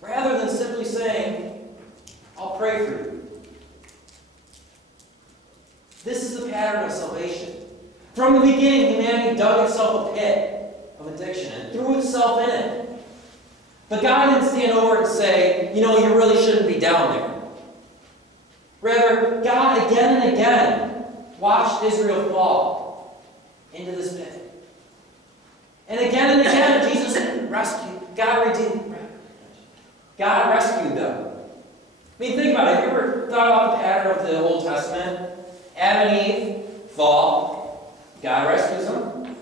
Rather than simply saying, I'll pray for you. This is the pattern of salvation. From the beginning, humanity dug itself a pit of addiction and threw itself in it. But God didn't stand over and say, you really shouldn't be down there. Rather, God again and again watched Israel fall into this pit. And again, Jesus rescued, God rescued them. I mean, think about it. Have you ever thought about the pattern of the Old Testament? Adam and Eve fall. God rescues them.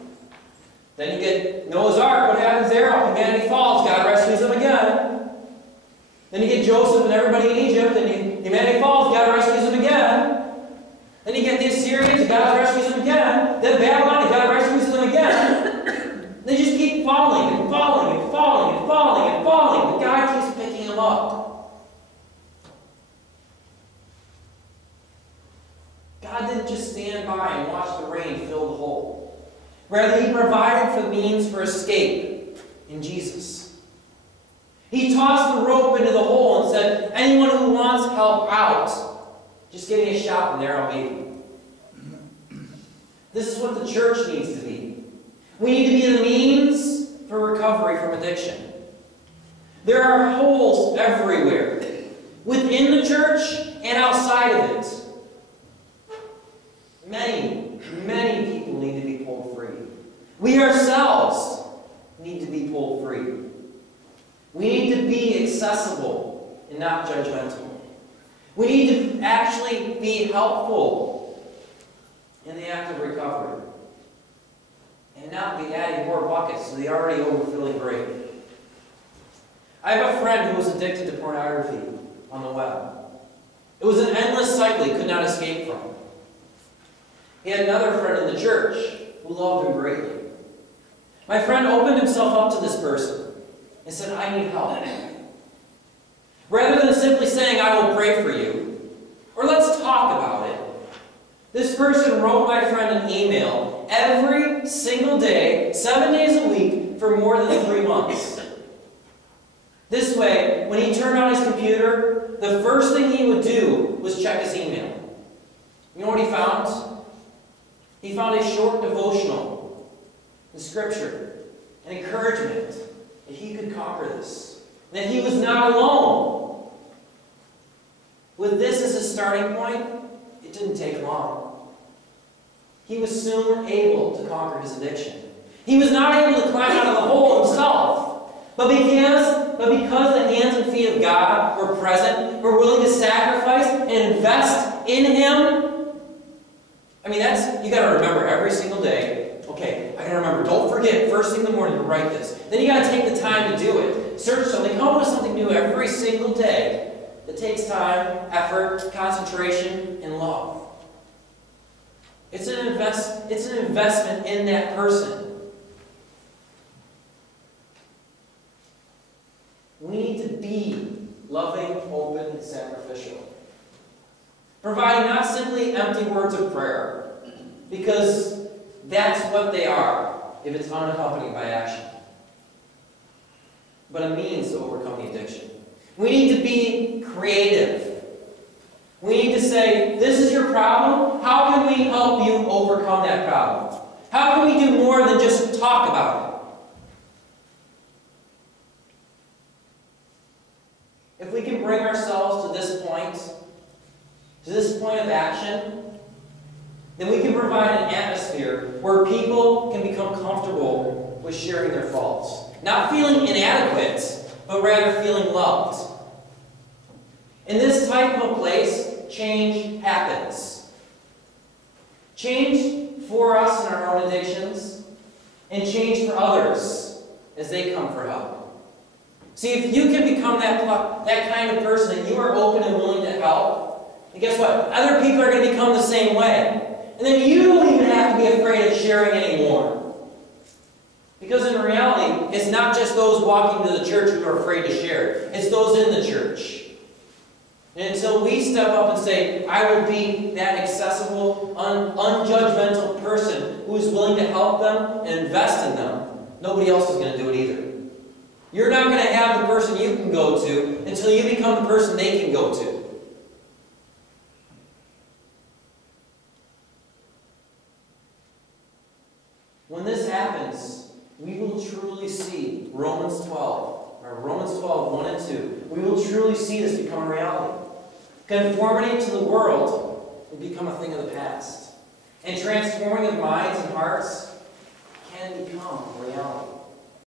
Then you get Noah's Ark. What happens there? Humanity falls. God rescues them again. Then you get Joseph and everybody in Egypt, and humanity falls. God rescues them again. Then you get the Assyrians, and God rescues them again. Then Babylon, and God rescues them again. They just keep falling and falling and falling and falling and falling. But God keeps picking them up. God didn't just stand by and watch the rain fill the hole. Rather, He provided for the means for escape in Jesus. He tossed the rope into the hole and said, anyone who wants help out, just give me a shot and there I'll be. This is what the church needs to be. We need to be the means for recovery from addiction. There are holes everywhere, within the church and outside of it. Many people need to be pulled free. We ourselves need to be pulled free. We need to be accessible and not judgmental. We need to actually be helpful in the act of recovery and not be adding more buckets to the already overfilling grave. I have a friend who was addicted to pornography on the web. It was an endless cycle he could not escape from. He had another friend in the church who loved him greatly. My friend opened himself up to this person and said, I need help. Rather than simply saying, I will pray for you, or let's talk about it, this person wrote my friend an email every single day, 7 days a week, for more than 3 months. This way, when he turned on his computer, the first thing he would do was check his email. You know what he found? He found a short devotional, the scripture, an encouragement that he could conquer this, that he was not alone. With this as a starting point, it didn't take long. He was soon able to conquer his addiction. He was not able to climb out of the hole himself, but because the hands and feet of God were present, were willing to sacrifice and invest in Him. I mean, you got to remember every single day. Okay, I got to remember, don't forget, first thing in the morning to write this. Then you got to take the time to do it. Search something, come up with something new every single day that takes time, effort, concentration, and love. It's an investment in that person. We need to be loving, open, and sacrificial. Providing not simply empty words of prayer, because that's what they are if it's unaccompanied by action, but a means to overcome the addiction. We need to be creative. We need to say, this is your problem. How can we help you overcome that problem? How can we do more than just talk about it? If we can bring ourselves to this point of action, then we can provide an atmosphere where people can become comfortable with sharing their faults. Not feeling inadequate, but rather feeling loved. In this type of a place, change happens. Change for us in our own addictions, and change for others as they come for help. See, if you can become that kind of person that you are open and willing to help, and guess what? Other people are going to become the same way. And then you don't even have to be afraid of sharing anymore. Because in reality, it's not just those walking to the church who are afraid to share. It's those in the church. And until we step up and say, I will be that accessible, unjudgmental person who is willing to help them and invest in them, nobody else is going to do it either. You're not going to have the person you can go to until you become the person they can go to. When this happens, we will truly see Romans 12, 1 and 2. We will truly see this become a reality. Conformity to the world will become a thing of the past. And transforming of minds and hearts can become a reality.